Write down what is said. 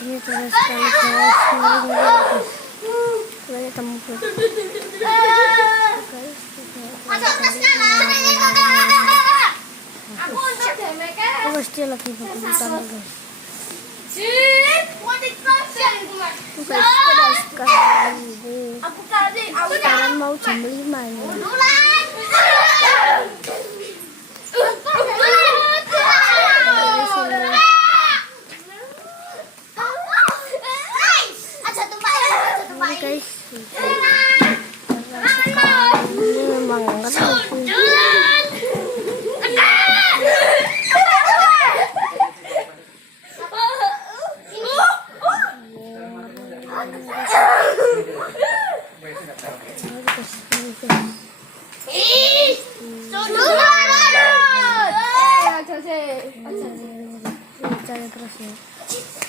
Ini terus sekali guys, banyak temen guys. Aku pasti lagi berkebutan guys. Guys, sekarang mau jam 5 ini. Guys,